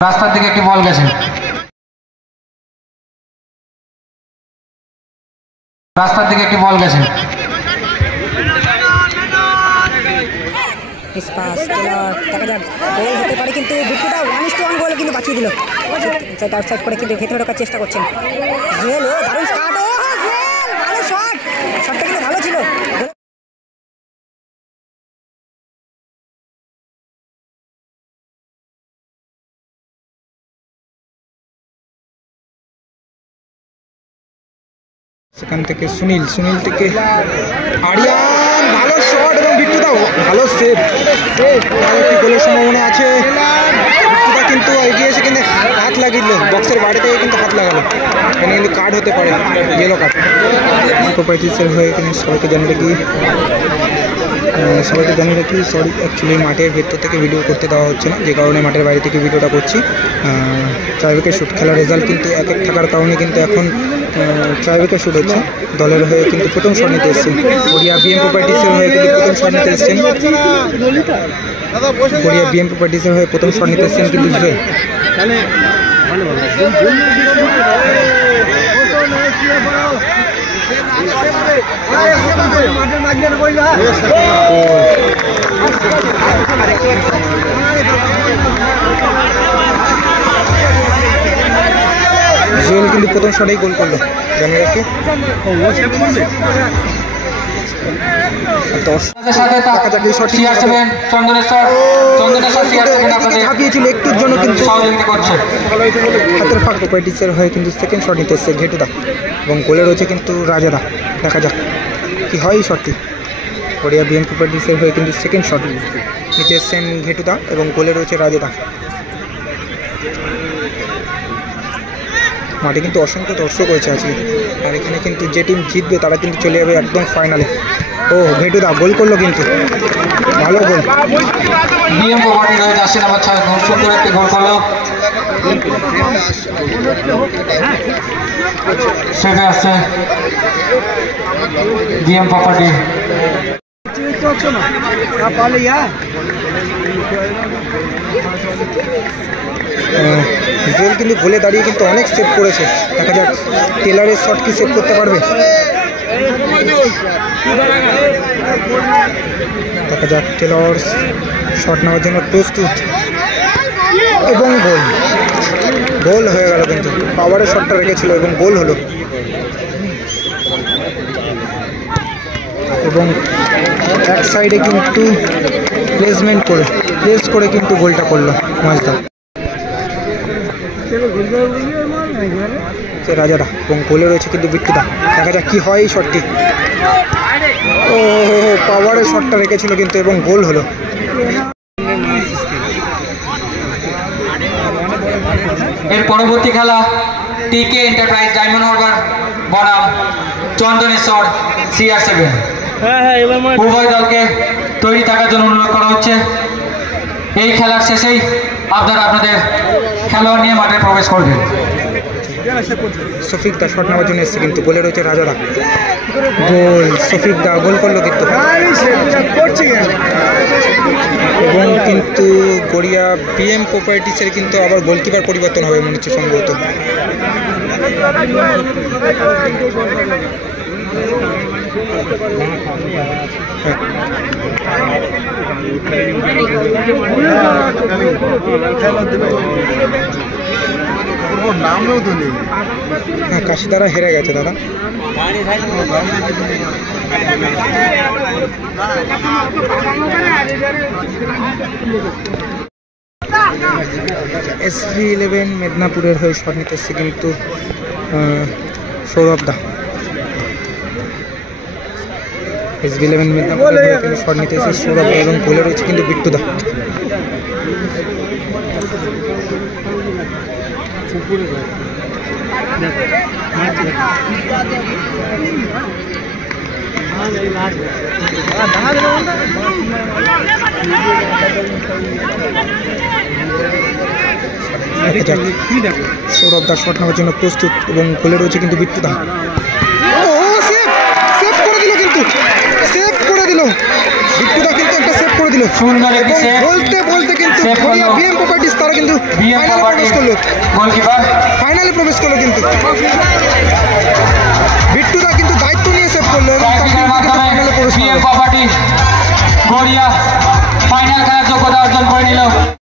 রাস্তার দিকে একটি বল গেছে, রাস্তার দিকে একটি বল গেছে। গোল হতে পারে কিন্তু বিট্টুদা 1-1 গোল কিন্তু বাঁচিয়ে দিল। সেটা আউটসাইড করে কিন্তু ভেতরে ঢোকার চেষ্টা করছেন জুয়েল। ও দারুণ স্টার্ট, ও জুয়েল ভালো শট, শটটা কিন্তু ভালো ছিল। সেখান থেকে সুনীল থেকে আরিয়ান, ভালো শট এবং বিট্টুদা ভালো সেভ। একটি গোলের সম্ভাবনা আছে। বিট্টুদা কিন্তু এগিয়ে এসে কিন্তু হাত লাগিয়ে দিল, বক্সের বাইরে থেকে কিন্তু হাত লাগালো। এখানে কিন্তু কার্ড হতে পারে, ইয়েলো কার্ড। প্রোপাইটিসের হয়ে কিন্তু সবাইকে জানিয়ে রাখি সরি, অ্যাকচুয়ালি মাঠের ভেতর থেকে ভিডিও করতে দেওয়া হচ্ছে না, যে কারণে মাঠের বাইরে থেকে ভিডিওটা করছি। ট্রাইবেকের শ্যুট খেলার রেজাল্ট কিন্তু এক থাকার কারণে কিন্তু এখন ট্রাইবেকের শ্যুট হচ্ছে। দলের হয়ে কিন্তু প্রথম শট নিতে এসেছেন গড়িয়া বিএম প্রপার্টিসের হয়ে কিন্তু প্রথম শট নিতে এসেছেন গড়িয়া বিএম প্রপার্টিসের হয়ে প্রথম শট নিতে এসেছেন কিন্তু জুয়েল। জুয়েল কিন্তু প্রথম শটেই গোল করলো, জানিয়ে রাখি। একটুর জন্য কিন্তু হাতের ফাঁক প্রপার্টিসের হয়ে কিন্তু সেকেন্ড শট নিতে এসছে ঘেটুদা এবং গোলে রয়েছে কিন্তু রাজাদা। দেখা যাক কি হয় এই শটটি। গড়িয়া বিএম প্রপার্টিসের হয়ে কিন্তু সেকেন্ড শট নিতে এসছেন ঘেটুদা এবং গোলে রয়েছে রাজাদা। মাঠে কিন্তু অসংখ্য দর্শক রয়েছে আজকে, আর এখানে কিন্তু যে টিম জিতবে তারা কিন্তু চলে যাবে একদম ফাইনালে। ও ঘেটুদা গোল করলো কিন্তু, ভালো গোল। বিএম প্রপার্টিস হয়ে যাচ্ছে নাম্বার 6, খুব সুন্দর একটি গোল করলো। সেভে আসছে বিএম প্রপার্টি। জুয়েল কিন্তু গোলে দাঁড়িয়ে কিন্তু অনেক সেভ করেছে। দেখা যাক টেলারের শট কি সেভ করতে পারবে। দেখা যাক টেলর শট নেওয়ার জন্য প্রস্তুত এবং গোল হয়ে গেল কিন্তু পাওয়ারের শটটা রেখেছিল এবং গোল হলো। এবং এক সাইডে কিন্তু প্লেস করে কিন্তু গোলটা করলো মাজদা রাজাদা এবং গোলে রয়েছে কিন্তু বিট্টুদা। দেখা যাক কি হয় এই শটটি। ও পাওয়ারের শটটা রেখেছিল কিন্তু এবং গোল হলো। এর পরবর্তী খেলা টিকে এন্টারপ্রাইজ ডায়মন্ড হারবার বনাম চন্দনেশ্বর CR7। উভয় দলকে তৈরি থাকার জন্য অনুরোধ করা হচ্ছে। এই খেলার শেষেই আপনারা আপনাদের খেলোয়াড় নিয়ে মাঠে প্রবেশ করবেন। শফিক দা শট নেওয়ার জন্য এসছে কিন্তু গোলে রয়েছে রাজাদা। গোল, শফিক দা গোল করলো কিন্তু। এবং কিন্তু গড়িয়া বিএম প্রপার্টিসের কিন্তু আবার গোলকিপার পরিবর্তন হবে মনে হচ্ছে সম্ভবত। হ্যাঁ, কাশিদারা হেরে গেছে দাদা। SV11 মেদিনীপুরের হয়ে শট নিতে এসছে কিন্তু সৌরভ দা। SV11 মেদিনীপুরের হয়ে কিন্তু শট নিতে এসেছে সৌরভ দা এবং গোলে রয়েছে কিন্তু বিট্টুদা। সৌরভ দা শট নেওয়ার জন্য প্রস্তুত এবং গোলে রয়েছে কিন্তু বিট্টুদা। সেভ করে দিল কিন্তু, বিট্টুদা কিন্তু একটা সেভ করে দিল। হচ্ছিল সুন্দর একটি এবং সেভ। বলতে বলতে কিন্তু সেভ করলো। বিএম প্রপার্টিস তারা কিন্তু বিএম ফাইনালে প্রবেশ করলো গোলকিপার ফাইনালে প্রবেশ করলো কিন্তু বিট্টুদা কিন্তু দায়িত্ব নিয়ে সেভ করলো এবং তার ট্রাইকিংয়ের টিমকে কিন্তু মাধ্যমে ফাইনালে প্রবেশ বিএম করলো প্রপার্টি গড়িয়া ফাইনাল খেলার যোগ্যতা অর্জন করে নিল।